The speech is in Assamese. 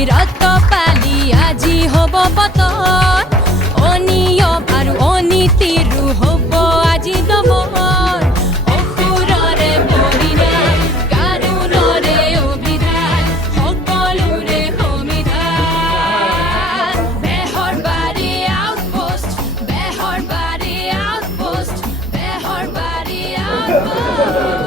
অবিৰত পালি আজি হ'ব পতন অনিয়ম আৰু অনীতিৰো হ'ব আজি দমন অসুৰৰে পৰিণাম কাৰুণৰে অভিধান সকলোৰে সমিধান বেহৰবাৰী আউটপোষ্ট বেহৰবাৰী আউটপোষ্ট বেহৰবাৰী আউটপোষ্ট